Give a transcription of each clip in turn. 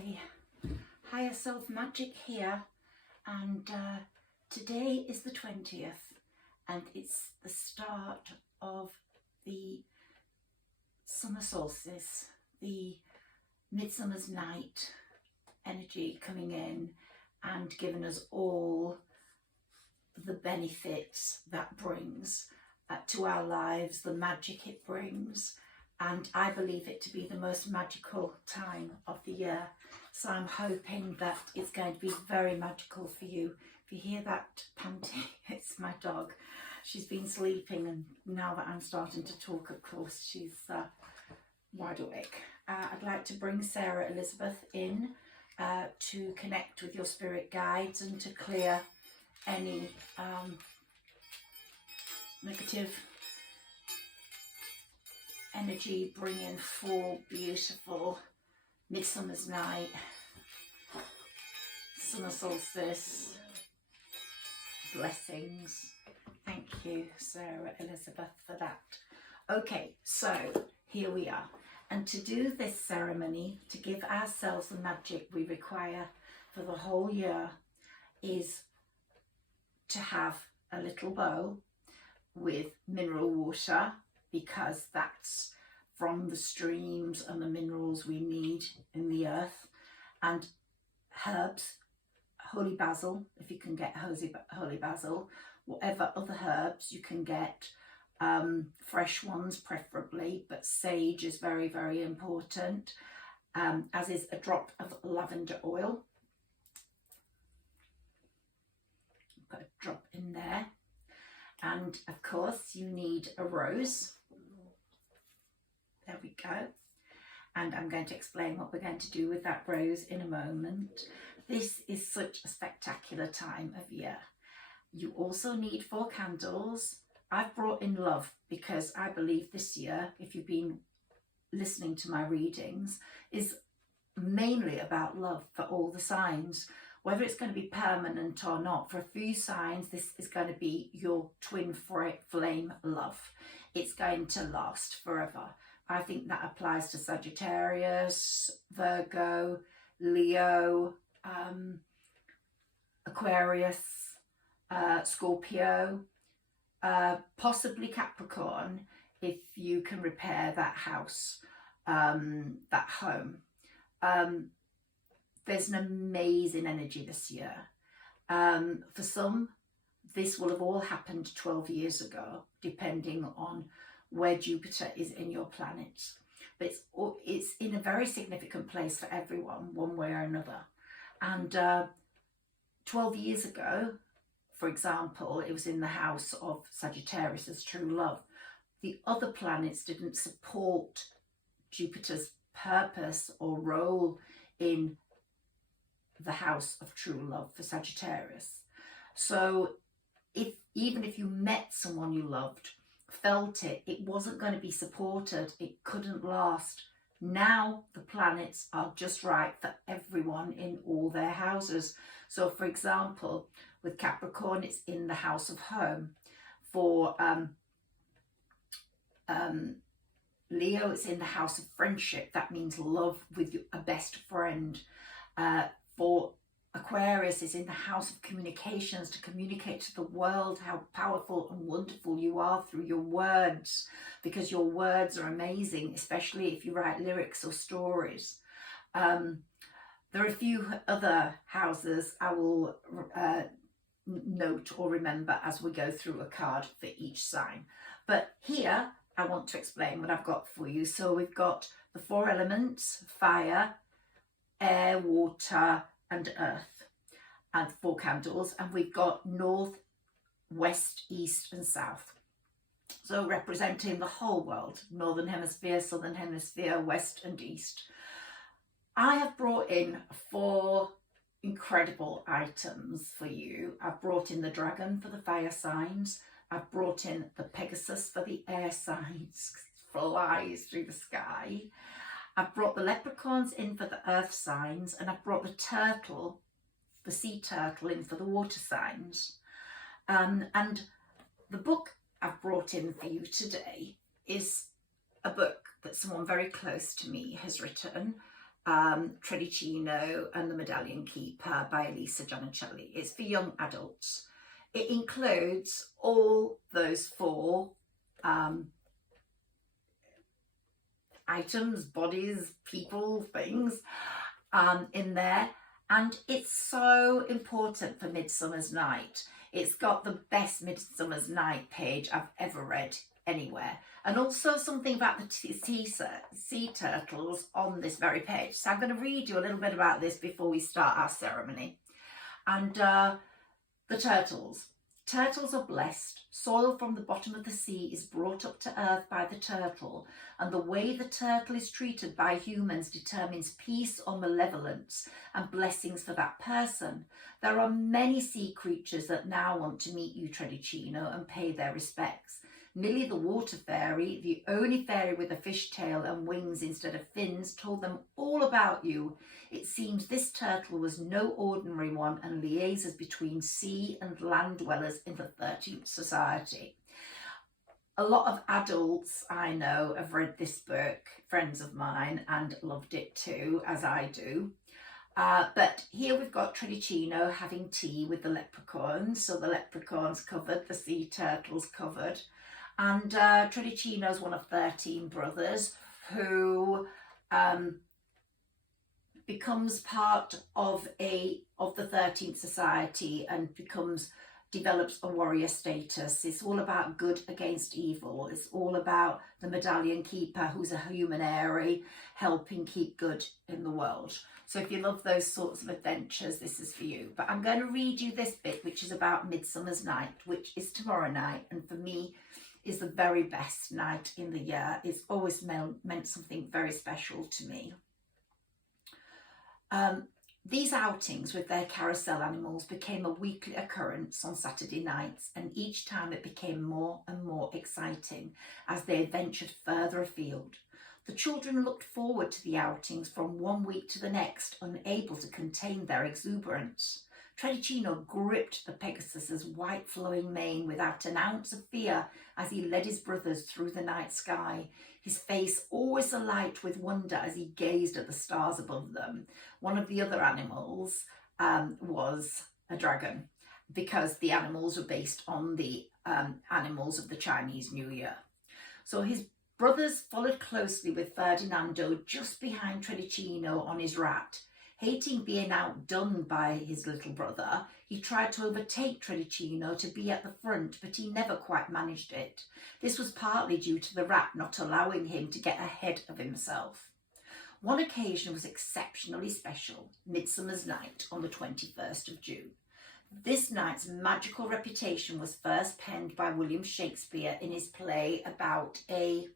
Hi, Higher Self Magic here, and today is the 20th and it's the start of the summer solstice, the midsummer's night energy coming in and giving us all the benefits that brings to our lives, the magic it brings. And I believe it to be the most magical time of the year. So I'm hoping that it's going to be very magical for you. If you hear that panting, it's my dog. She's been sleeping, and now that I'm starting to talk, of course, she's wide awake. I'd like to bring Sarah Elizabeth in to connect with your spirit guides and to clear any negative energy, bringing full beautiful midsummer's night, summer solstice blessings. Thank you, Sarah Elizabeth, for that. Okay, so here we are, and to do this ceremony, to give ourselves the magic we require for the whole year, is to have a little bowl with mineral water, because that's from the streams and the minerals we need in the earth, and herbs, holy basil, if you can get holy basil, whatever other herbs you can get, fresh ones preferably, but sage is very, very important, as is a drop of lavender oil. Put a drop in there, and of course you need a rose. There we go. And I'm going to explain what we're going to do with that rose in a moment. This is such a spectacular time of year. You also need 4 candles. I've brought in love because I believe this year, if you've been listening to my readings, is mainly about love for all the signs. Whether it's going to be permanent or not, for a few signs, this is going to be your twin flame love. It's going to last forever. I think that applies to Sagittarius, Virgo, Leo, Aquarius, Scorpio, possibly Capricorn, if you can repair that house, that home. There's an amazing energy this year. For some, this will have all happened 12 years ago, depending on where Jupiter is in your planet. But it's in a very significant place for everyone, one way or another. And 12 years ago, for example, it was in the house of Sagittarius as true love. The other planets didn't support Jupiter's purpose or role in the house of true love for Sagittarius. So even if you met someone you loved, felt it, it wasn't going to be supported, it couldn't last. Now the planets are just right for everyone in all their houses. So for example, with Capricorn, it's in the house of home. For Leo, it's in the house of friendship. That means love with a best friend. For Aquarius, is in the house of communications, to communicate to the world how powerful and wonderful you are through your words, because your words are amazing, especially if you write lyrics or stories. There are a few other houses I will note or remember as we go through a card for each sign. But here I want to explain what I've got for you. So we've got the 4 elements: fire, air, water and earth, and 4 candles, and we've got north, west, east and south, so representing the whole world: northern hemisphere, southern hemisphere, west and east. I have brought in 4 incredible items for you. I've brought in the dragon for the fire signs, I've brought in the Pegasus for the air signs, flies through the sky. I've brought the leprechauns in for the earth signs, and I've brought the turtle, the sea turtle, in for the water signs. And the book I've brought in for you today is a book that someone very close to me has written. Tredicino and the Medallion Keeper by Elisa Gianoncelli. It's for young adults. It includes all those 4 items, bodies, people, things in there. And it's so important for Midsummer's Night. It's got the best Midsummer's Night page I've ever read anywhere. And also something about the sea turtles on this very page. So I'm going to read you a little bit about this before we start our ceremony. And the turtles. Turtles are blessed. Soil from the bottom of the sea is brought up to earth by the turtle, and the way the turtle is treated by humans determines peace or malevolence and blessings for that person. There are many sea creatures that now want to meet you, Tredicino, and pay their respects. Millie the water fairy, the only fairy with a fish tail and wings instead of fins, told them all about you. It seems this turtle was no ordinary one and liaises between sea and land dwellers in the 13th society. A lot of adults I know have read this book, friends of mine, and loved it too, as I do. But here we've got Tredicino having tea with the leprechauns. So the leprechauns covered, the sea turtles covered. And Tredicino's one of 13 brothers who becomes part of the 13th society and develops a warrior status. It's all about good against evil. It's all about the Medallion Keeper, who's a human airy, helping keep good in the world. So if you love those sorts of adventures, this is for you. But I'm going to read you this bit, which is about Midsummer's Night, which is tomorrow night, and for me is the very best night in the year. It's always meant something very special to me. These outings with their carousel animals became a weekly occurrence on Saturday nights, and each time it became more and more exciting as they ventured further afield. The children looked forward to the outings from one week to the next, unable to contain their exuberance. Tredicino gripped the Pegasus's white flowing mane without an ounce of fear as he led his brothers through the night sky, his face always alight with wonder as he gazed at the stars above them. One of the other animals was a dragon, because the animals were based on the animals of the Chinese New Year. So his brothers followed closely with Ferdinando just behind Tredicino on his rat. Hating being outdone by his little brother, he tried to overtake Tredicino to be at the front, but he never quite managed it. This was partly due to the rat not allowing him to get ahead of himself. One occasion was exceptionally special, Midsummer's Night on the 21st of June. This night's magical reputation was first penned by William Shakespeare in his play about a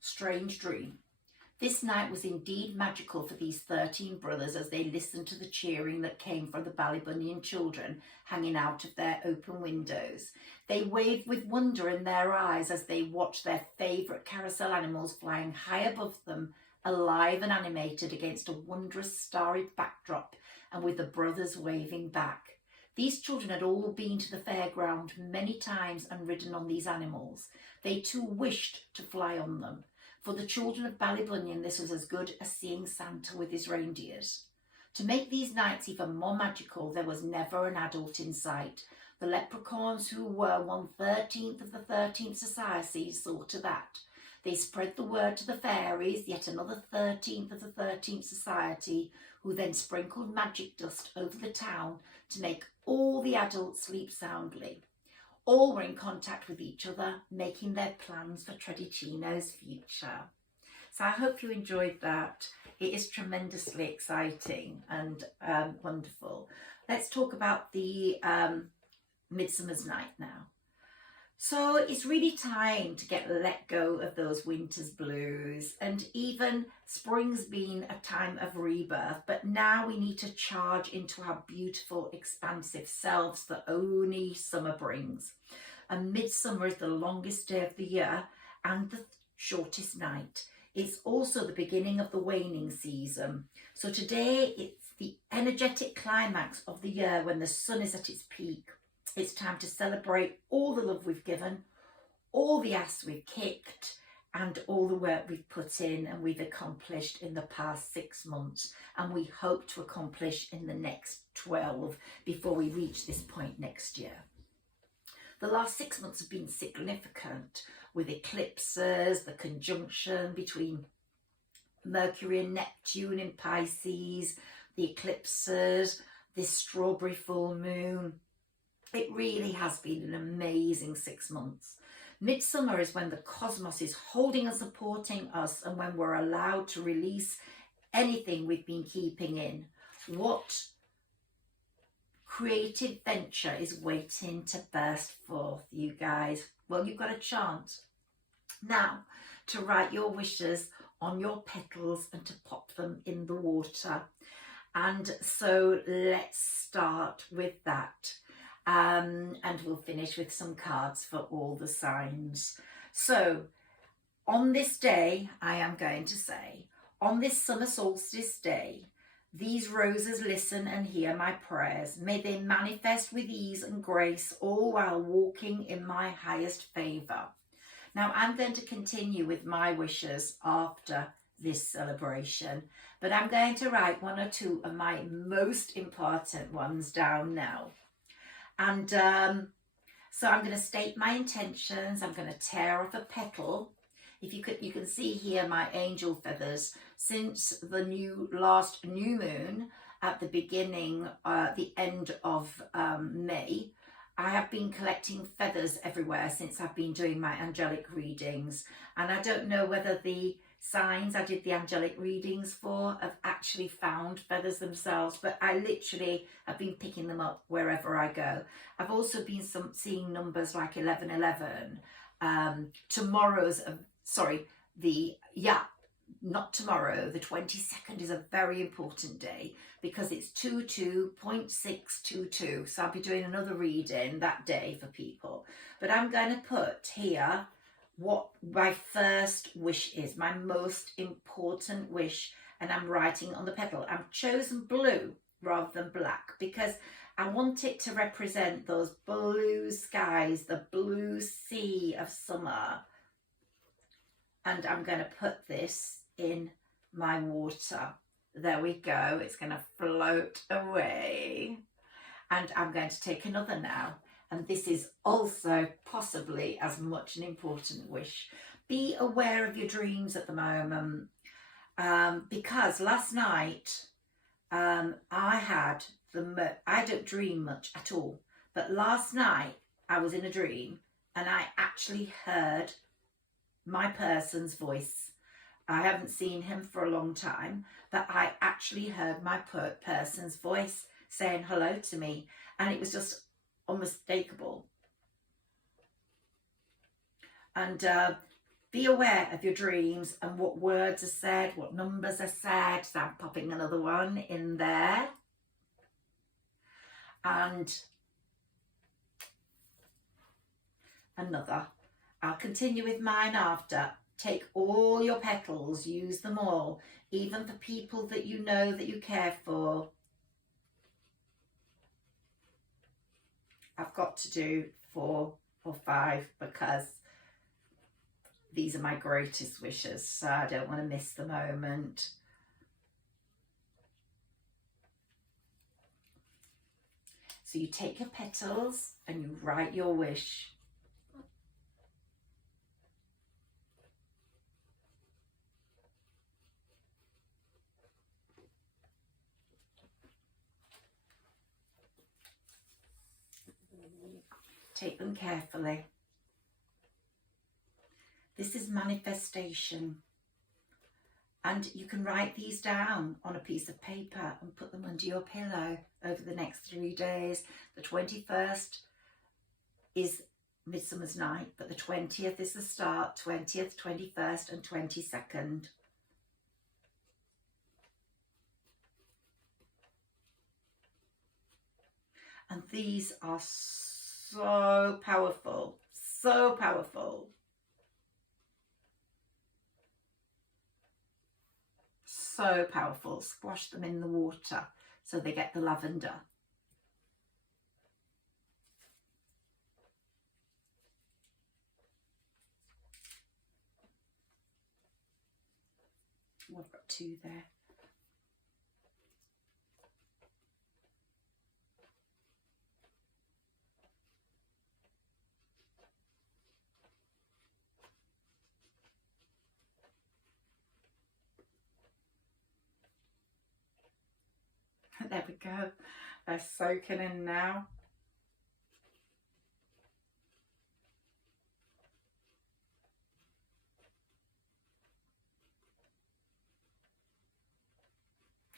strange dream. This night was indeed magical for these 13 brothers as they listened to the cheering that came from the Ballybunion children hanging out of their open windows. They waved with wonder in their eyes as they watched their favourite carousel animals flying high above them, alive and animated against a wondrous starry backdrop, and with the brothers waving back. These children had all been to the fairground many times and ridden on these animals. They too wished to fly on them. For the children of Ballybunion, this was as good as seeing Santa with his reindeers. To make these nights even more magical, there was never an adult in sight. The leprechauns, who were 1/13 of the 13th society, saw to that. They spread the word to the fairies, yet another 13th of the 13th society, who then sprinkled magic dust over the town to make all the adults sleep soundly. All were in contact with each other, making their plans for Tredicino's future. So I hope you enjoyed that. It is tremendously exciting and wonderful. Let's talk about the Midsummer's Night now. So it's really time to let go of those winter's blues, and even spring's been a time of rebirth, but now we need to charge into our beautiful, expansive selves that only summer brings. And midsummer is the longest day of the year and the shortest night. It's also the beginning of the waning season. So today it's the energetic climax of the year when the sun is at its peak. It's time to celebrate all the love we've given, all the ass we've kicked, and all the work we've put in and we've accomplished in the past 6 months, and we hope to accomplish in the next 12 before we reach this point next year. The last 6 months have been significant with eclipses, the conjunction between Mercury and Neptune in Pisces, the eclipses, this strawberry full moon. It really has been an amazing 6 months. Midsummer is when the cosmos is holding and supporting us, and when we're allowed to release anything we've been keeping in. What creative venture is waiting to burst forth, you guys? Well, you've got a chance now to write your wishes on your petals and to pop them in the water. And so let's start with that. And we'll finish with some cards for all the signs. So on this day, I am going to say, on this summer solstice day, these roses listen and hear my prayers. May they manifest with ease and grace, all while walking in my highest favour. Now I'm going to continue with my wishes after this celebration, but I'm going to write 1 or 2 of my most important ones down now. And so I'm going to state my intentions. I'm going to tear off a petal. If you can see here my angel feathers. Since the last new moon at the beginning, the end of May, I have been collecting feathers everywhere since I've been doing my angelic readings. And I don't know whether the signs I did the angelic readings for have actually found feathers themselves, but I literally have been picking them up wherever I go. I've also been seeing numbers like 1111. Tomorrow's not tomorrow, the 22nd is a very important day because it's 22.622. So I'll be doing another reading that day for people. But I'm going to put here what my first wish is, my most important wish, and I'm writing on the petal. I've chosen blue rather than black because I want it to represent those blue skies, the blue sea of summer. And I'm going to put this in my water. There we go. It's going to float away. And I'm going to take another now. And this is also possibly as much an important wish. Be aware of your dreams at the moment. Because last night I don't dream much at all. But last night I was in a dream and I actually heard my person's voice. I haven't seen him for a long time, but I actually heard my person's voice saying hello to me, and it was just unmistakable. And be aware of your dreams and what words are said, what numbers are said. So I'm popping another one in there. And another. I'll continue with mine after. Take all your petals, use them all, even for people that you know that you care for. I've got to do 4 or 5 because these are my greatest wishes, so I don't want to miss the moment. So you take your petals and you write your wish. Take them carefully. This is manifestation. And you can write these down on a piece of paper and put them under your pillow over the next 3 days. The 21st is Midsummer's night, but the 20th is the start, 20th, 21st and 22nd. And these are so powerful, so powerful. So powerful. Squash them in the water so they get the lavender. Oh, I've got two there. There we go. They're soaking in now.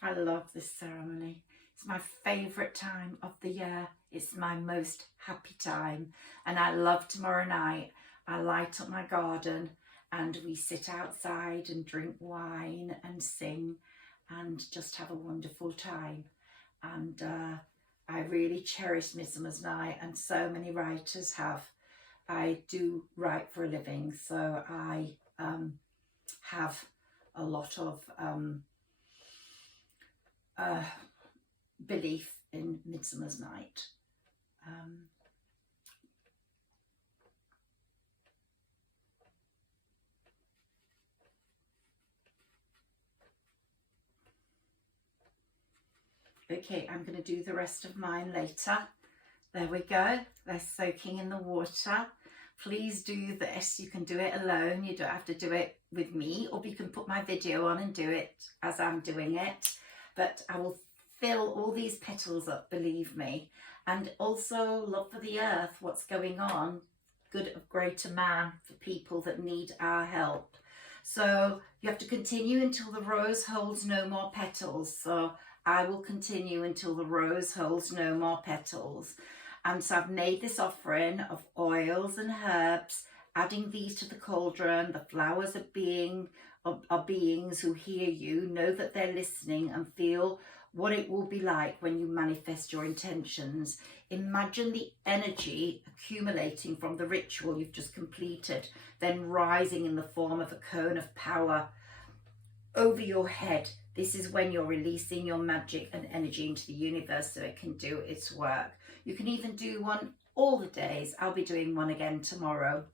I love this ceremony. It's my favourite time of the year. It's my most happy time. And I love tomorrow night. I light up my garden and we sit outside and drink wine and sing and just have a wonderful time. And I really cherish Midsummer's Night, and so many writers have. I do write for a living, so I have a lot of belief in Midsummer's Night. Okay, I'm going to do the rest of mine later. There we go. They're soaking in the water. Please do this. You can do it alone. You don't have to do it with me, or you can put my video on and do it as I'm doing it. But I will fill all these petals up, believe me. And also love for the earth, what's going on, good of greater man for people that need our help. So you have to continue until the rose holds no more petals. So I will continue until the rose holds no more petals. And so I've made this offering of oils and herbs, adding these to the cauldron. The flowers are beings who hear you, know that they're listening, and feel what it will be like when you manifest your intentions. Imagine the energy accumulating from the ritual you've just completed, then rising in the form of a cone of power over your head. This is when you're releasing your magic and energy into the universe so it can do its work. You can even do one all the days. I'll be doing one again tomorrow.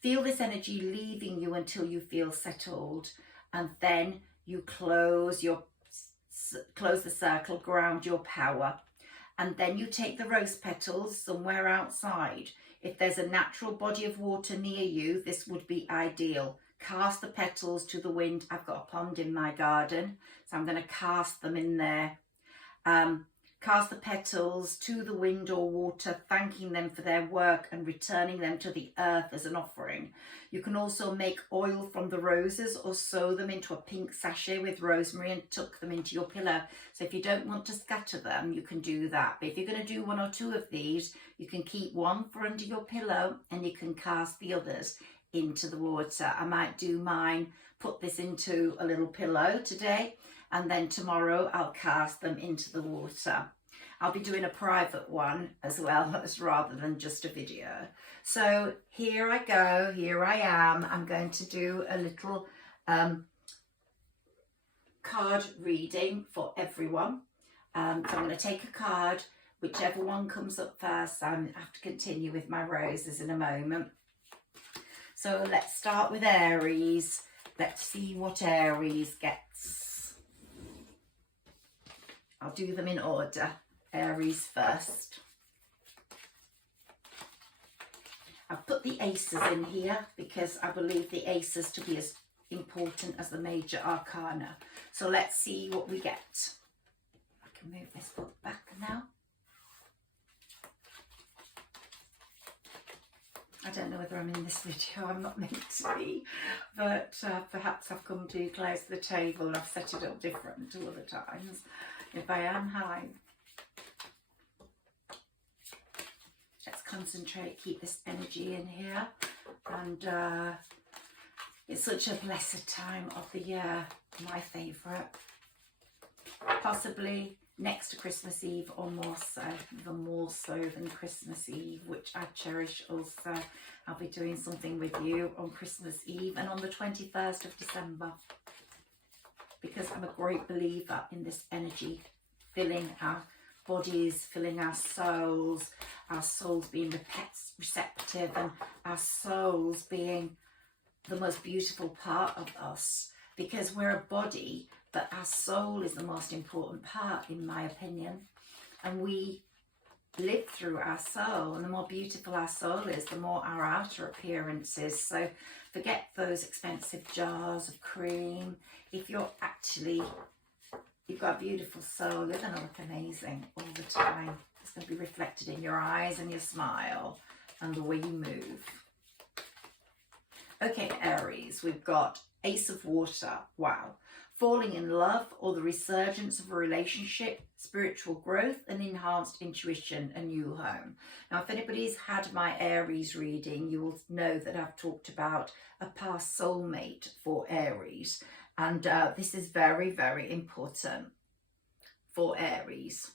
Feel this energy leaving you until you feel settled, and then you close the circle, ground your power, and then you take the rose petals somewhere outside. If there's a natural body of water near you, this would be ideal. Cast the petals to the wind. I've got a pond in my garden, so I'm going to cast them in there. Cast the petals to the wind or water, thanking them for their work and returning them to the earth as an offering. You can also make oil from the roses or sew them into a pink sachet with rosemary and tuck them into your pillow. So if you don't want to scatter them, you can do that. But if you're going to do one or two of these, you can keep one for under your pillow and you can cast the others into the water. I might do mine, put this into a little pillow today, and then tomorrow I'll cast them into the water. I'll be doing a private one as well, as rather than just a video. So here I go, here I am. I'm going to do a little card reading for everyone. So I'm going to take a card, whichever one comes up first. I have to continue with my roses in a moment. So let's start with Aries. Let's see what Aries gets. I'll do them in order. Aries first. I've put the aces in here because I believe the aces to be as important as the major arcana. So let's see what we get. I can move this book back now. I don't know whether I'm in this video, I'm not meant to be, but perhaps I've come too close to the table and I've set it up different to other times. If I am, hi. Let's concentrate, keep this energy in here. And it's such a blessed time of the year, my favourite. Possibly next to Christmas Eve, or more so, even more so than Christmas Eve, which I cherish also. I'll be doing something with you on Christmas Eve and on the 21st of December, because I'm a great believer in this energy filling our bodies, filling our souls being receptive, and our souls being the most beautiful part of us. because we're a body, but our soul is the most important part, in my opinion. And we live through our soul, and the more beautiful our soul is, the more our outer appearance is. So forget those expensive jars of cream. If you've got a beautiful soul, you're going to look amazing all the time. It's going to be reflected in your eyes and your smile and the way you move. Okay, Aries, we've got Ace of Water. Wow. Falling in love or the resurgence of a relationship, spiritual growth and enhanced intuition, a new home. Now, if anybody's had my Aries reading, you will know that I've talked about a past soulmate for Aries. And this is very, very important for Aries.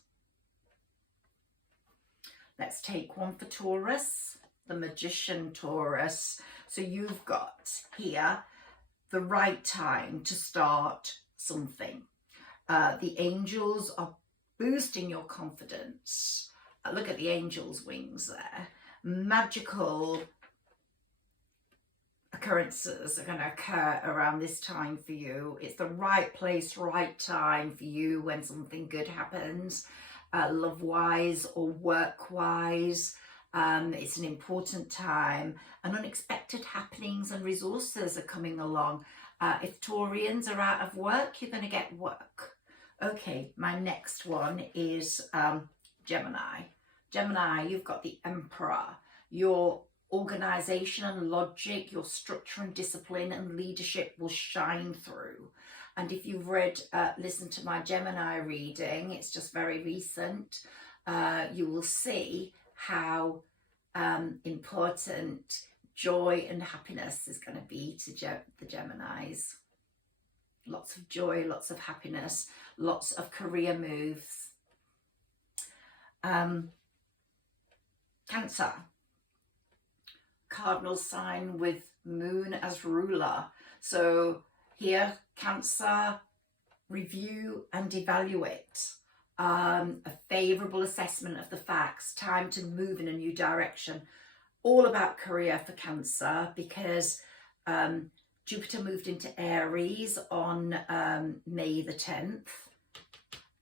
Let's take one for Taurus, the Magician Taurus. So you've got here the right time to start something. The angels are boosting your confidence. Look at the angel's wings there. Magical occurrences are going to occur around this time for you. It's the right place, right time for you when something good happens, love-wise or work-wise. It's an important time, and unexpected happenings and resources are coming along. If Taurians are out of work, you're going to get work. Okay, my next one is Gemini. Gemini, you've got the Emperor. Your organization and logic, your structure and discipline and leadership will shine through. And if you've listened to my Gemini reading, it's just very recent, you will see how important joy and happiness is going to be to the Geminis. Lots of joy, lots of happiness, lots of career moves. Cancer, cardinal sign with moon as ruler. So here, Cancer, review and evaluate. A favourable assessment of the facts, time to move in a new direction. All about career for Cancer, because Jupiter moved into Aries on May the 10th,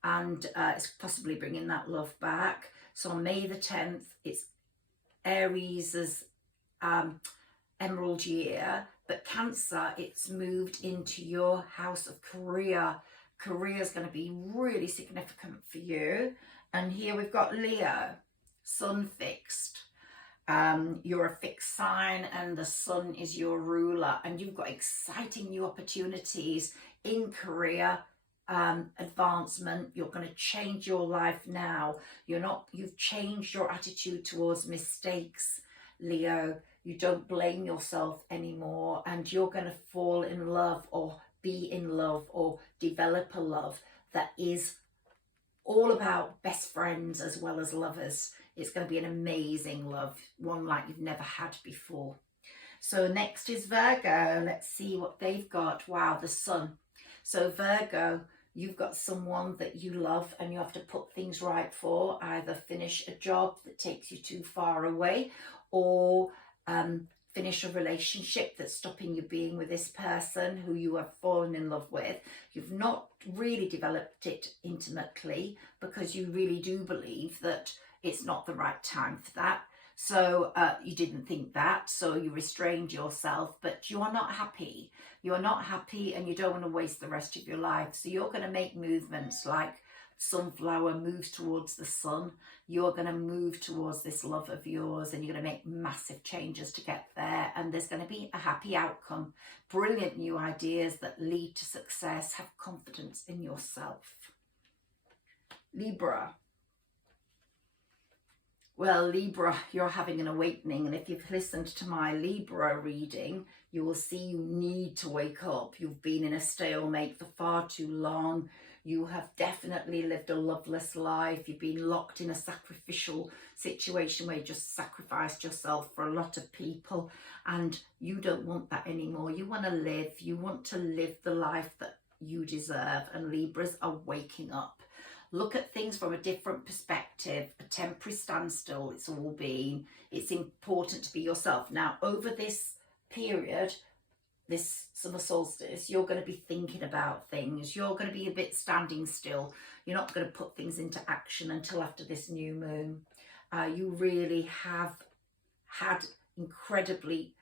and it's possibly bringing that love back. So on May the 10th, it's Aries' emerald year, but Cancer, it's moved into your house of career. Career is going to be really significant for you. And here we've got Leo, sun fixed. You're a fixed sign and the sun is your ruler, and you've got exciting new opportunities in career advancement. You're going to change your life now. You've changed your attitude towards mistakes, Leo. You don't blame yourself anymore, and you're going to fall in love or be in love or develop a love that is all about best friends as well as lovers. It's going to be an amazing love, one like you've never had before. So next is Virgo. Let's see what they've got. Wow, the sun. So Virgo, you've got someone that you love and you have to put things right for, either finish a job that takes you too far away, or finish a relationship that's stopping you being with this person who you have fallen in love with. You've not really developed it intimately because you really do believe that it's not the right time for that. So you didn't think that, so you restrained yourself, but you are not happy. You are not happy, and you don't want to waste the rest of your life. So you're going to make movements like sunflower moves towards the sun. You're going to move towards this love of yours, and you're going to make massive changes to get there, and there's going to be a happy outcome. Brilliant new ideas that lead to success. Have confidence in yourself. Libra. Well, Libra, you're having an awakening, and if you've listened to my Libra reading, you will see you need to wake up. You've been in a stalemate for far too long. You have definitely lived a loveless life. You've been locked in a sacrificial situation where you just sacrificed yourself for a lot of people, and you don't want that anymore. You want to live. You want to live the life that you deserve, and Libras are waking up. Look at things from a different perspective. A temporary standstill, it's all been. It's important to be yourself. Now, over this period, this summer solstice, you're going to be thinking about things. You're going to be a bit standing still. You're not going to put things into action until after this new moon. You really have had incredibly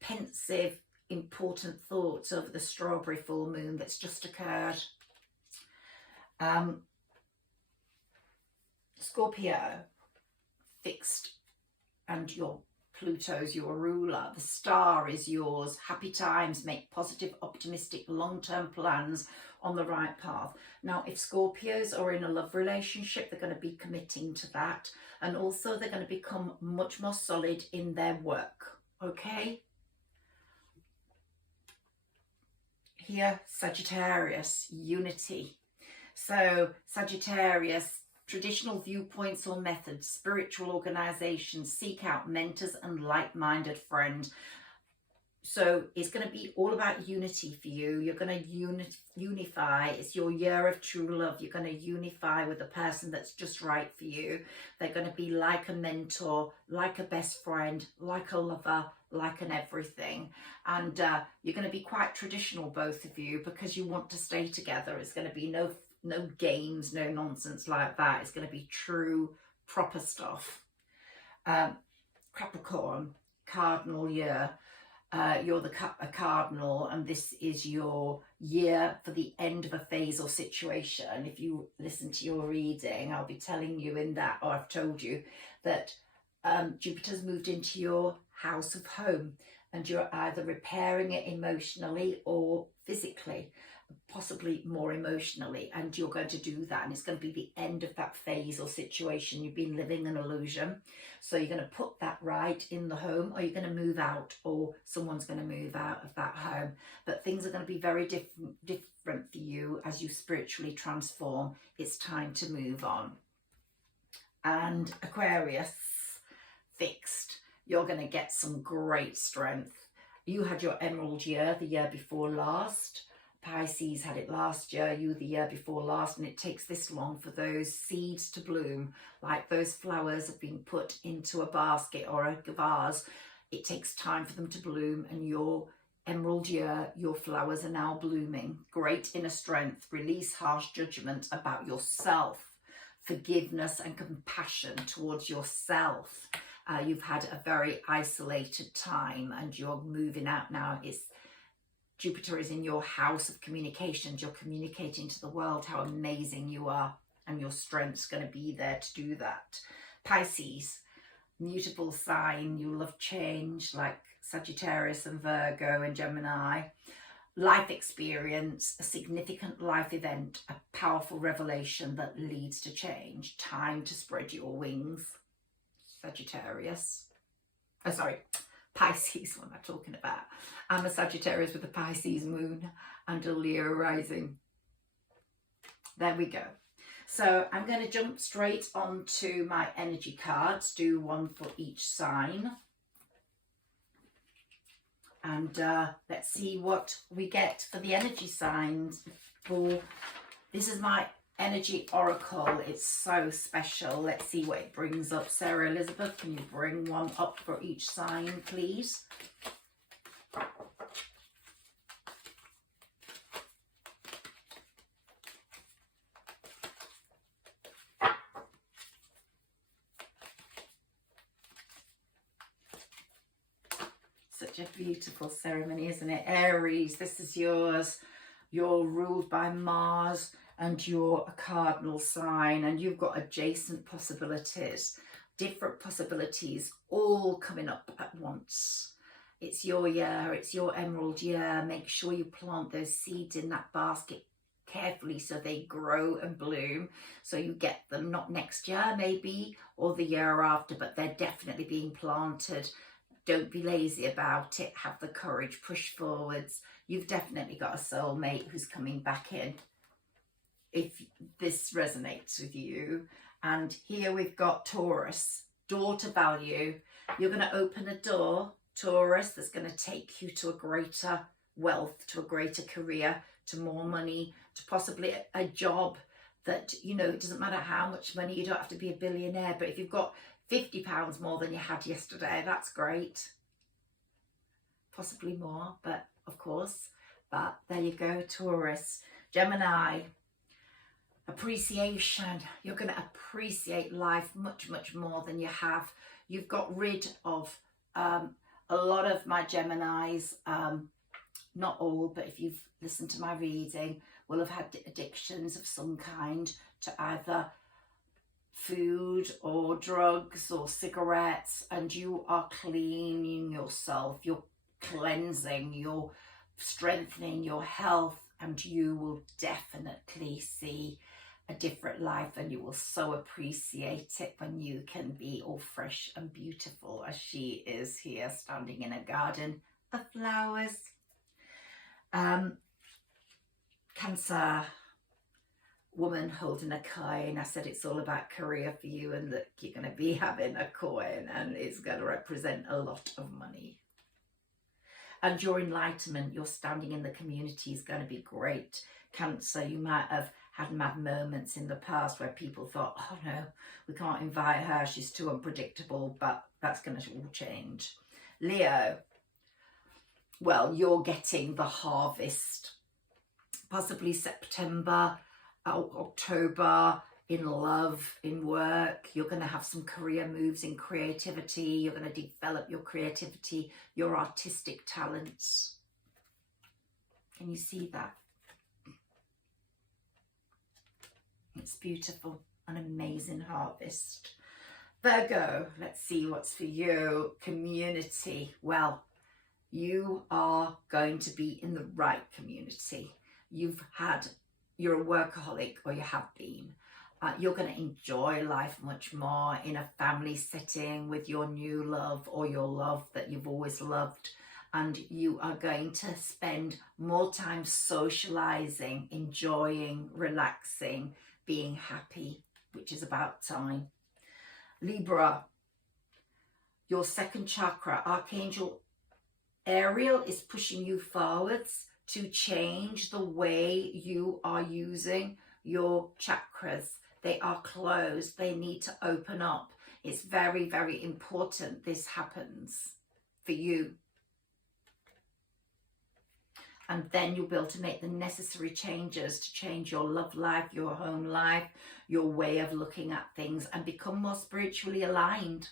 pensive, important thoughts over the strawberry full moon that's just occurred. Scorpio, fixed, and your Pluto's your ruler. The star is yours. Happy times, make positive, optimistic, long-term plans on the right path. Now, if Scorpios are in a love relationship, they're going to be committing to that. And also they're going to become much more solid in their work. Okay? Here, Sagittarius, unity. So, Sagittarius, traditional viewpoints or methods, spiritual organizations, seek out mentors and like-minded friends. So it's going to be all about unity for you. You're going to unify. It's your year of true love. You're going to unify with the person that's just right for you. They're going to be like a mentor, like a best friend, like a lover, like an everything. And you're going to be quite traditional, both of you, because you want to stay together. It's going to be no games, no nonsense like that. It's going to be true, proper stuff. Capricorn, cardinal year. You're a cardinal, and this is your year for the end of a phase or situation. If you listen to your reading, I'll be telling you in that, or I've told you, that Jupiter's moved into your house of home, and you're either repairing it emotionally or physically, possibly more emotionally, and you're going to do that, and it's going to be the end of that phase or situation. You've been living an illusion, so you're going to put that right in the home, or you're going to move out, or someone's going to move out of that home. But things are going to be very different for you as you spiritually transform. It's time to move on. And Aquarius, fixed. You're going to get some great strength. You had your emerald year the year before last. Pisces had it last year, you the year before last, and it takes this long for those seeds to bloom. Like those flowers have been put into a basket or a vase. It takes time for them to bloom, and your emerald year, your flowers are now blooming. Great inner strength. Release harsh judgment about yourself. Forgiveness and compassion towards yourself. You've had a very isolated time, and you're moving out now. Jupiter is in your house of communications. You're communicating to the world how amazing you are, and your strength's going to be there to do that. Pisces, mutable sign. You love change, like Sagittarius and Virgo and Gemini. Life experience, a significant life event, a powerful revelation that leads to change. Time to spread your wings. Sagittarius. Oh, sorry. Pisces, what am I talking about? I'm a Sagittarius with a Pisces moon and a Leo rising. There we go. So I'm going to jump straight onto my energy cards, do one for each sign. And let's see what we get for the energy signs. This is my energy oracle. It's so special. Let's see what it brings up. Sarah Elizabeth, can you bring one up for each sign, please? Such a beautiful ceremony, isn't it? Aries, this is yours. You're ruled by Mars, and you're a cardinal sign, and you've got adjacent possibilities, different possibilities, all coming up at once. It's your year, it's your emerald year. Make sure you plant those seeds in that basket carefully so they grow and bloom, so you get them not next year maybe, or the year after, but they're definitely being planted. Don't be lazy about it. Have the courage, push forwards. You've definitely got a soulmate who's coming back in, if this resonates with you. And here we've got Taurus, door to value. You're going to open a door, Taurus, that's going to take you to a greater wealth, to a greater career, to more money, to possibly a job that, you know, it doesn't matter how much money, you don't have to be a billionaire, but if you've got £50 more than you had yesterday, that's great. Possibly more, but of course, but there you go, Taurus. Gemini, appreciation. You're going to appreciate life much, much more than you have. You've got rid of a lot of my Geminis, not all, but if you've listened to my reading, will have had addictions of some kind to either food or drugs or cigarettes, and you are cleaning yourself, you're cleansing, you're strengthening your health, and you will definitely see a different life, and you will so appreciate it when you can be all fresh and beautiful as she is here standing in a garden of flowers. Cancer, woman holding a coin. I said it's all about career for you, and that you're going to be having a coin and it's going to represent a lot of money. And your enlightenment, you're standing in the community, is going to be great. Cancer, you might have had mad moments in the past where people thought, oh no, we can't invite her, she's too unpredictable, but that's going to all change. Leo, well, you're getting the harvest, possibly September, October, in love, in work. You're going to have some career moves in creativity. You're going to develop your creativity, your artistic talents. Can you see that? It's beautiful, an amazing harvest. Virgo, let's see what's for you. Community. Well, you are going to be in the right community. You're a workaholic, or you have been. You're going to enjoy life much more in a family setting with your new love, or your love that you've always loved. And you are going to spend more time socializing, enjoying, relaxing, being happy, which is about time. Libra, your second chakra, Archangel Ariel is pushing you forwards to change the way you are using your chakras. They are closed. They need to open up. It's very, very important this happens for you. And then you'll be able to make the necessary changes to change your love life, your home life, your way of looking at things, and become more spiritually aligned.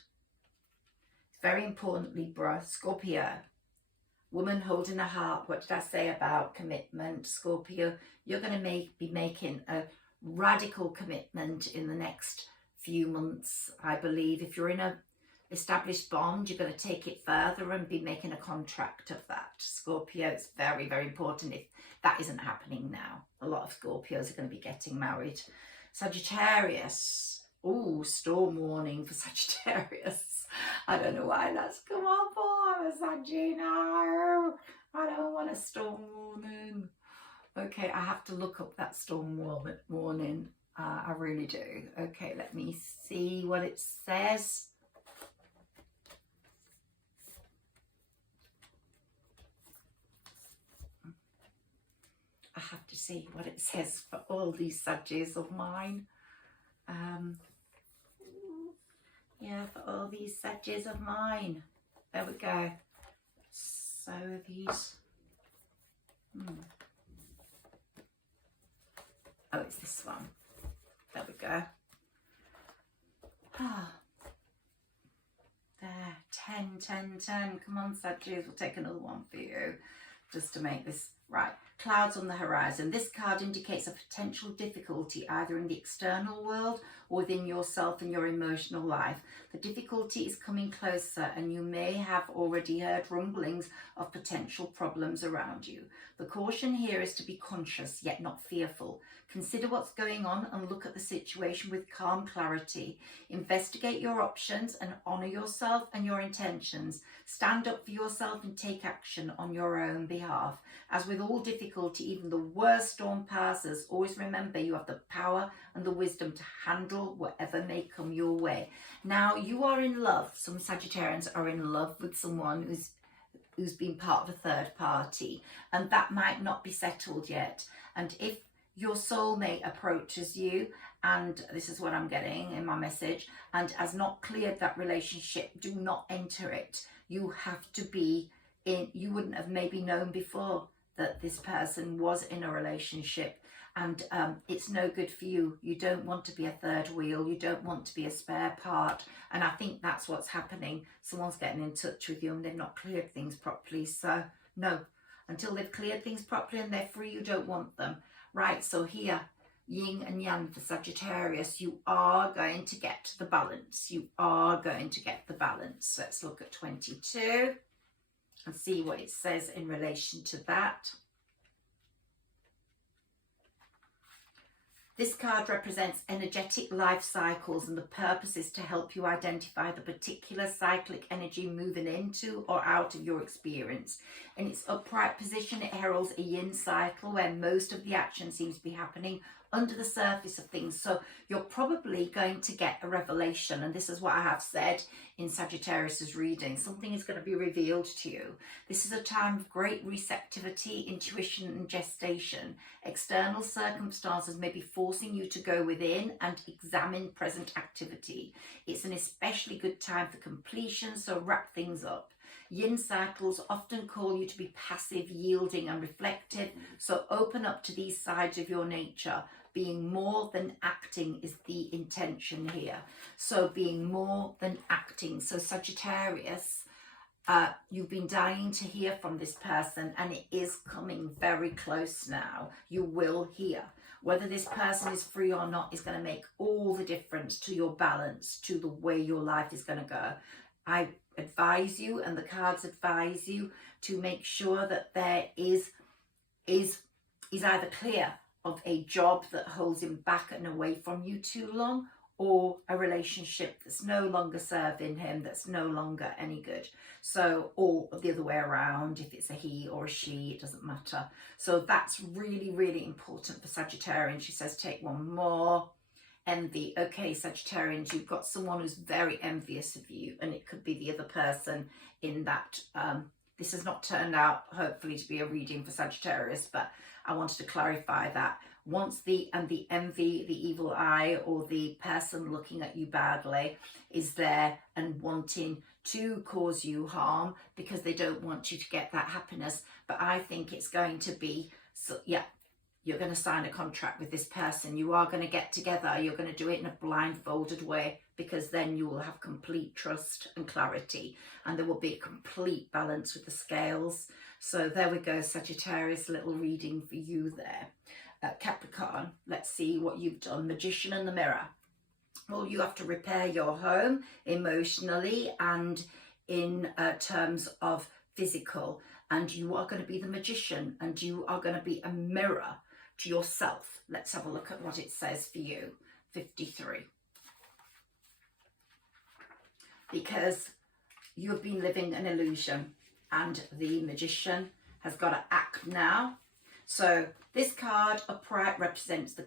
It's very important, Libra. Scorpio, woman holding a heart. What did I say about commitment? Scorpio, you're going to be making a radical commitment in the next few months, I believe. If you're in a established bond, you're going to take it further and be making a contract of that. Scorpio, it's very, very important if that isn't happening now. A lot of Scorpios are going to be getting married. Sagittarius, oh, storm warning for Sagittarius. I don't know why that's come up for. I'm a Sagittarius. No, I don't want a storm warning. Okay, I have to look up that storm warning. I really do. Okay, let me see what it says. I have to see what it says for all these Saggies of mine. Yeah, for all these Saggies of mine. There we go. So these. Oh, it's this one. There we go. Ah. There. 10, 10, 10. Come on, Saggies. We'll take another one for you just to make this right. Clouds on the horizon. This card indicates a potential difficulty either in the external world or within yourself and your emotional life. The difficulty is coming closer, and you may have already heard rumblings of potential problems around you. The caution here is to be conscious yet not fearful. Consider what's going on and look at the situation with calm clarity. Investigate your options and honour yourself and your intentions. Stand up for yourself and take action on your own behalf. As with all difficulty, even the worst storm passes, always remember you have the power and the wisdom to handle whatever may come your way. Now, you are in love. Some Sagittarians are in love with someone who's been part of a third party, and that might not be settled yet. And if your soulmate approaches you, and this is what I'm getting in my message, and has not cleared that relationship, do not enter it. You have to be you wouldn't have maybe known before that this person was in a relationship, and it's no good for you. You don't want to be a third wheel. You don't want to be a spare part. And I think that's what's happening. Someone's getting in touch with you and they've not cleared things properly. So no, until they've cleared things properly and they're free, you don't want them. Right, so here, yin and yang for Sagittarius, you are going to get the balance. You are going to get the balance. Let's look at 22 and see what it says in relation to that. This card represents energetic life cycles, and the purpose is to help you identify the particular cyclic energy moving into or out of your experience. In its upright position, it heralds a yin cycle where most of the action seems to be happening under the surface of things. So you're probably going to get a revelation, and this is what I have said in Sagittarius's reading. Something is going to be revealed to you. This is a time of great receptivity, intuition and gestation. External circumstances may be forcing you to go within and examine present activity. It's an especially good time for completion, so wrap things up. Yin cycles often call you to be passive, yielding and reflective, so open up to these sides of your nature. Being more than acting is the intention here. So being more than acting. So Sagittarius, you've been dying to hear from this person, and it is coming very close now. You will hear. Whether this person is free or not is going to make all the difference to your balance, to the way your life is going to go. I advise you, and the cards advise you, to make sure that there is either clear of a job that holds him back and away from you too long, or a relationship that's no longer serving him, that's no longer any good. So, or the other way around, if it's a he or a she, it doesn't matter. So that's really, really important for Sagittarians. She says, take one more. Envy. Okay, Sagittarians, you've got someone who's very envious of you, and it could be the other person in that. This has not turned out, hopefully, to be a reading for Sagittarius, but I wanted to clarify that. Once the envy, the evil eye, or the person looking at you badly is there and wanting to cause you harm because they don't want you to get that happiness. But I think it's going to be, so yeah, you're going to sign a contract with this person. You are going to get together. You're going to do it in a blindfolded way, because then you will have complete trust and clarity, and there will be a complete balance with the scales. So there we go, Sagittarius, little reading for you there. Capricorn, let's see what you've done. Magician and the Mirror. Well, you have to repair your home emotionally and in terms of physical, and you are going to be the magician, and you are going to be a mirror to yourself. Let's have a look at what it says for you. 53. Because you have been living an illusion, and the magician has got to act now. So this card upright represents the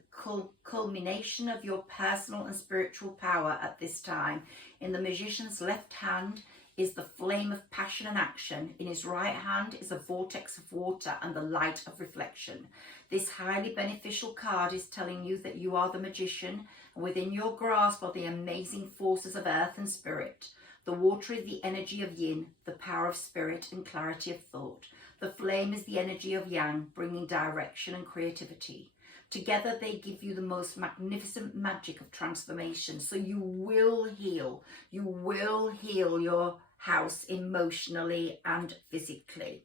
culmination of your personal and spiritual power at this time. In the magician's left hand is the flame of passion and action. In his right hand is a vortex of water and the light of reflection. This highly beneficial card is telling you that you are the magician, and within your grasp are the amazing forces of earth and spirit. The water is the energy of yin, the power of spirit and clarity of thought. The flame is the energy of yang, bringing direction and creativity. Together they give you the most magnificent magic of transformation. So you will heal. You will heal your house emotionally and physically.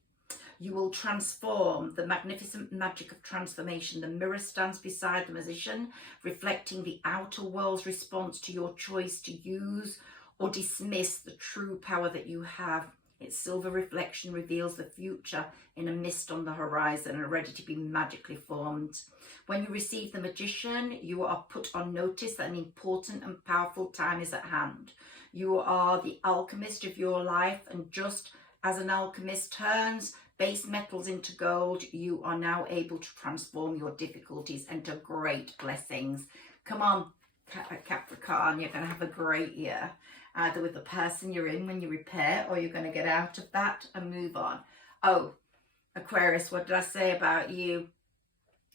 You will transform. The magnificent magic of transformation. The mirror stands beside the magician, reflecting the outer world's response to your choice to use or dismiss the true power that you have. Its silver reflection reveals the future in a mist on the horizon and ready to be magically formed. When you receive the magician, you are put on notice that an important and powerful time is at hand. You are the alchemist of your life, and just as an alchemist turns base metals into gold, you are now able to transform your difficulties into great blessings. Come on, Capricorn, you're going to have a great year, either with the person you're in when you repair, or you're going to get out of that and move on. Oh, Aquarius, what did I say about you?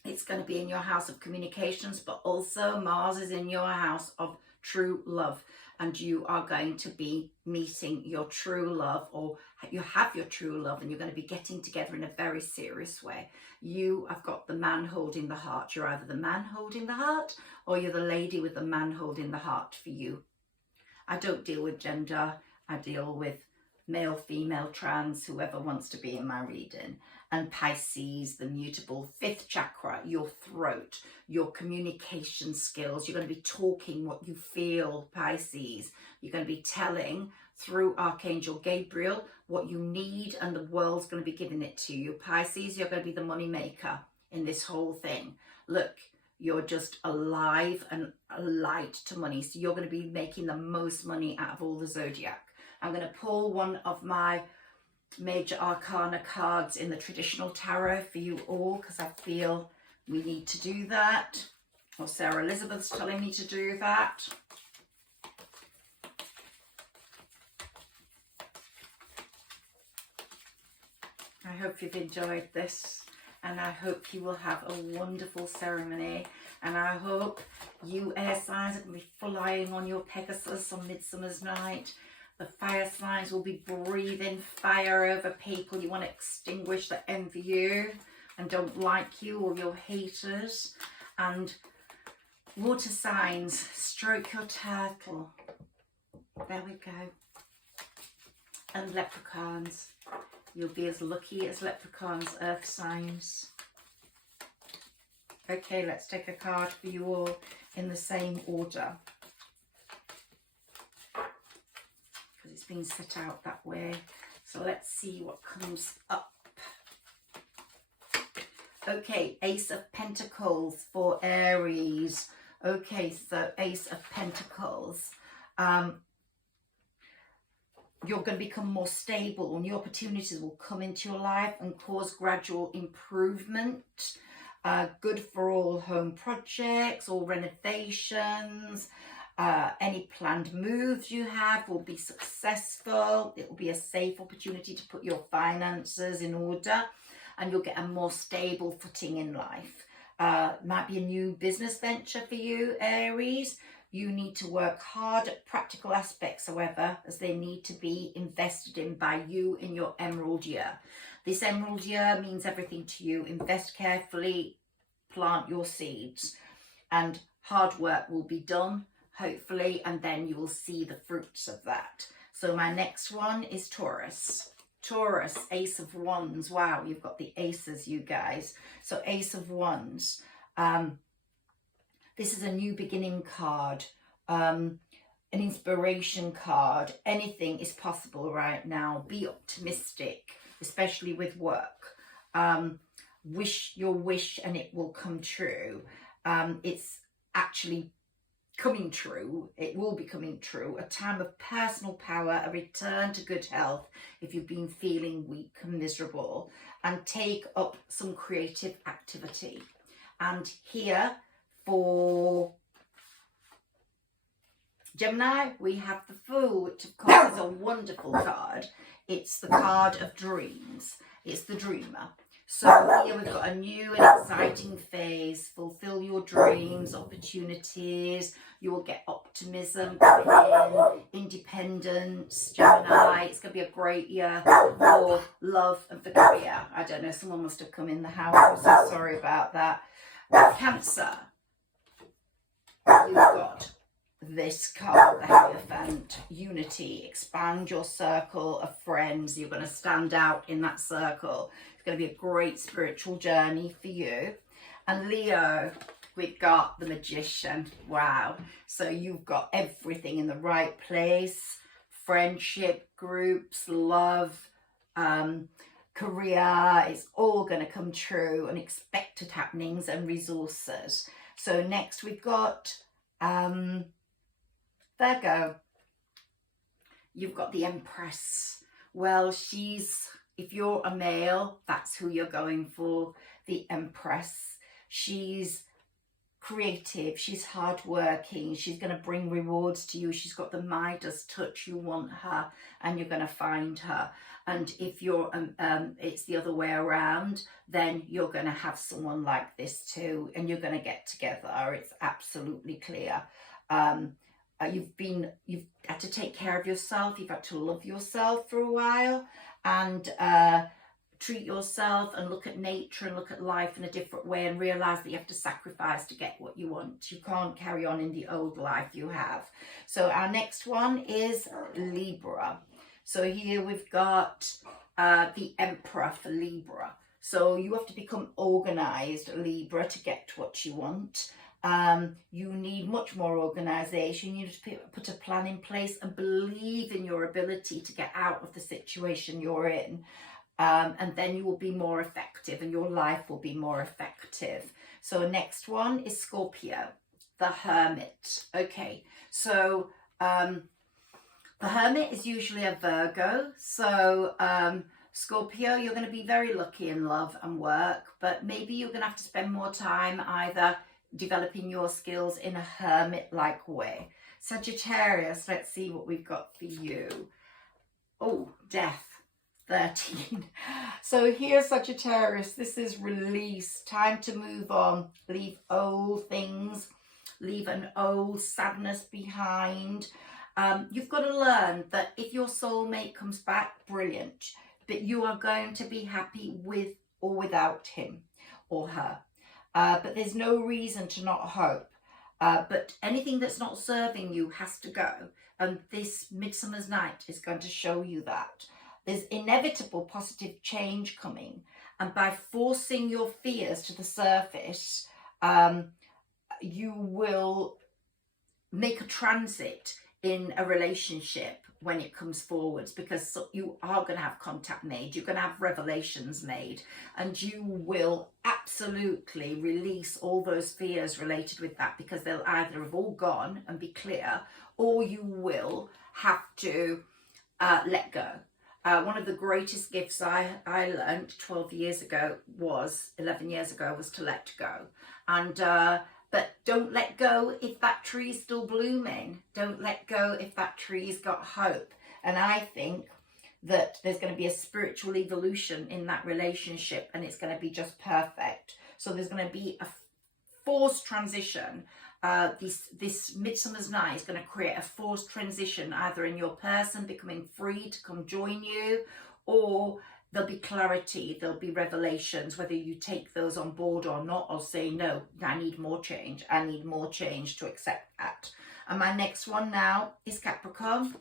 It's going to be in your house of communications, but also Mars is in your house of true love. And you are going to be meeting your true love, or you have your true love, and you're going to be getting together in a very serious way. You have got the man holding the heart. You're either the man holding the heart, or you're the lady with the man holding the heart for you. I don't deal with gender. I deal with male, female, trans, whoever wants to be in my reading. And Pisces, the mutable 5th chakra, your throat, your communication skills. You're going to be talking what you feel, Pisces. You're going to be telling through Archangel Gabriel what you need, and the world's going to be giving it to you. Pisces, you're going to be the money maker in this whole thing. Look, you're just alive and a light to money. So you're going to be making the most money out of all the Zodiac. I'm going to pull one of my major arcana cards in the traditional tarot for you all, because I feel we need to do that, or Sarah Elizabeth's telling me to do that. I hope you've enjoyed this, and I hope you will have a wonderful ceremony, and I hope you air signs are going to be flying on your Pegasus on Midsummer's night. The fire signs will be breathing fire over people you want to extinguish, that envy you and don't like you, or your haters. And water signs, stroke your turtle. There we go. And leprechauns. You'll be as lucky as leprechauns, earth signs. Okay, let's take a card for you all in the same order. It's been set out that way. So let's see what comes up. Okay, Ace of Pentacles for Aries. Okay, so Ace of Pentacles. You're going to become more stable, and new opportunities will come into your life and cause gradual improvement. Good for all home projects, all renovations. Any planned moves you have will be successful. It will be a safe opportunity to put your finances in order, and you'll get a more stable footing in life. Might be a new business venture for you, Aries. You need to work hard at practical aspects, however, as they need to be invested in by you in your emerald year. This emerald year means everything to you. Invest carefully, plant your seeds, and hard work will be done, hopefully, and then you will see the fruits of that. So my next one is Taurus. Taurus, Ace of Wands. Wow, you've got the aces, you guys. So Ace of Wands. This is a new beginning card, an inspiration card. Anything is possible right now. Be optimistic, especially with work. Wish your wish and it will come true. It's actually coming true. It will be coming true. A time of personal power, a return to good health if you've been feeling weak and miserable, and take up some creative activity. And here for Gemini, we have the Fool, which of course is a wonderful card. It's the card of dreams. It's the dreamer. So here we've got a new and exciting phase. Fulfill your dreams, opportunities. You will get optimism, independence, Gemini. It's going to be a great year for love and for career. I don't know, someone must have come in the house. I'm so sorry about that. Cancer. You've got this card, the Hierophant, unity. Expand your circle of friends. You're going to stand out in that circle. It's going to be a great spiritual journey for you. And Leo, we've got the Magician. Wow. So you've got everything in the right place. Friendship, groups, love, career. It's all going to come true. Unexpected happenings and resources. So next we've got Virgo. You've got the Empress. Well, if you're a male, that's who you're going for. The Empress. She's creative. She's hardworking. She's going to bring rewards to you. She's got the Midas touch. You want her, and you're going to find her. And if you're it's the other way around, then you're going to have someone like this too, and you're going to get together. It's absolutely clear. you've had to take care of yourself, you've had to love yourself for a while, and treat yourself and look at nature and look at life in a different way, and realize that you have to sacrifice to get what you want. You can't carry on in the old life you have. So our next one is Libra. So here we've got the Emperor for Libra. So you have to become organized, Libra, to get what you want. You need much more organization. You need to put a plan in place and believe in your ability to get out of the situation you're in. And then you will be more effective and your life will be more effective. So next one is Scorpio, the Hermit. Okay, so the Hermit is usually a Virgo. So Scorpio, you're going to be very lucky in love and work, but maybe you're going to have to spend more time either developing your skills in a hermit-like way. Sagittarius, let's see what we've got for you. Oh, Death, 13. So here's Sagittarius. This is release, time to move on, leave old things, leave an old sadness behind. You've got to learn that if your soulmate comes back, brilliant, but you are going to be happy with or without him or her. But there's no reason to not hope. But anything that's not serving you has to go. And this Midsummer's Night is going to show you that. There's inevitable positive change coming. And by forcing your fears to the surface, you will make a transit in a relationship when it comes forwards, because you are going to have contact made, you're going to have revelations made, and you will absolutely release all those fears related with that, because they'll either have all gone and be clear, or you will have to let go. One of the greatest gifts I learned 11 years ago was to let go. And but don't let go if that tree's still blooming. Don't let go if that tree's got hope. And I think that there's going to be a spiritual evolution in that relationship, and it's going to be just perfect. So there's going to be a forced transition. This Midsummer's Night is going to create a forced transition, either in your person becoming free to come join you, or there'll be clarity, there'll be revelations, whether you take those on board or not, or say, no, I need more change to accept that. And my next one now is Capricorn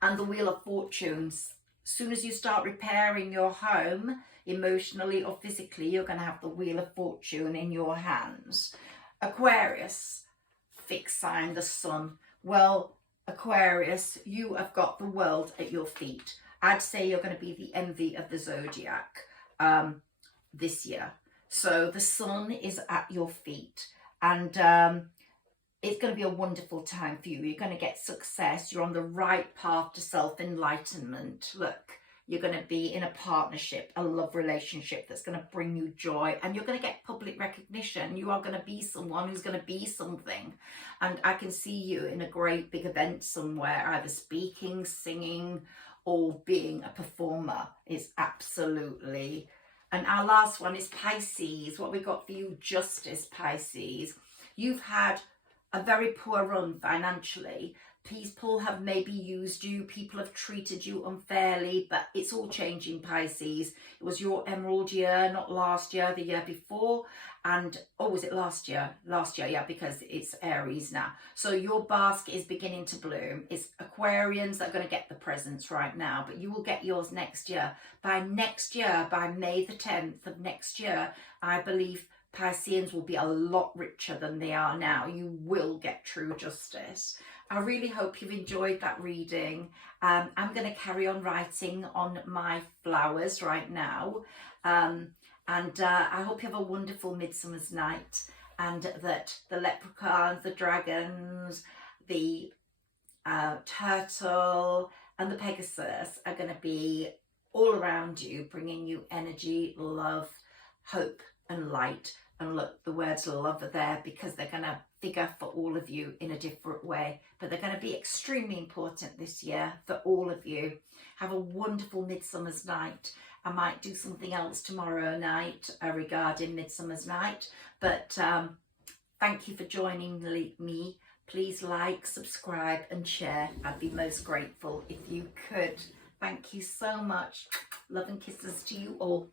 and the Wheel of Fortunes. As soon as you start repairing your home, emotionally or physically, you're going to have the Wheel of Fortune in your hands. Aquarius, fixed sign, the sun. Well, Aquarius, you have got the world at your feet. I'd say you're going to be the envy of the Zodiac this year. So the sun is at your feet, and it's going to be a wonderful time for you. You're going to get success. You're on the right path to self-enlightenment. Look, you're going to be in a partnership, a love relationship that's going to bring you joy, and you're going to get public recognition. You are going to be someone who's going to be something. And I can see you in a great big event somewhere, either speaking, singing, or being a performer. Is absolutely. And our last one is Pisces. What we got for you, Justice, Pisces. You've had a very poor run financially. People have maybe used you, people have treated you unfairly, but it's all changing, Pisces. It was your emerald year, not last year, the year before. And, oh, was it last year? Last year, yeah, because it's Aries now. So your basket is beginning to bloom. It's Aquarians that are going to get the presents right now, but you will get yours next year. By next year, by May the 10th of next year, I believe Pisceans will be a lot richer than they are now. You will get true justice. I really hope you've enjoyed that reading. I'm going to carry on writing on my flowers right now. And I hope you have a wonderful Midsummer's Night, and that the leprechauns, the dragons, the turtle and the Pegasus are going to be all around you, bringing you energy, love, hope and light. And look, the words love are there because they're going to figure for all of you in a different way, but they're going to be extremely important this year for all of you. Have a wonderful Midsummer's Night. I might do something else tomorrow night regarding Midsummer's Night, but thank you for joining me. Please like, subscribe and share. I'd be most grateful if you could. Thank you so much. Love and kisses to you all.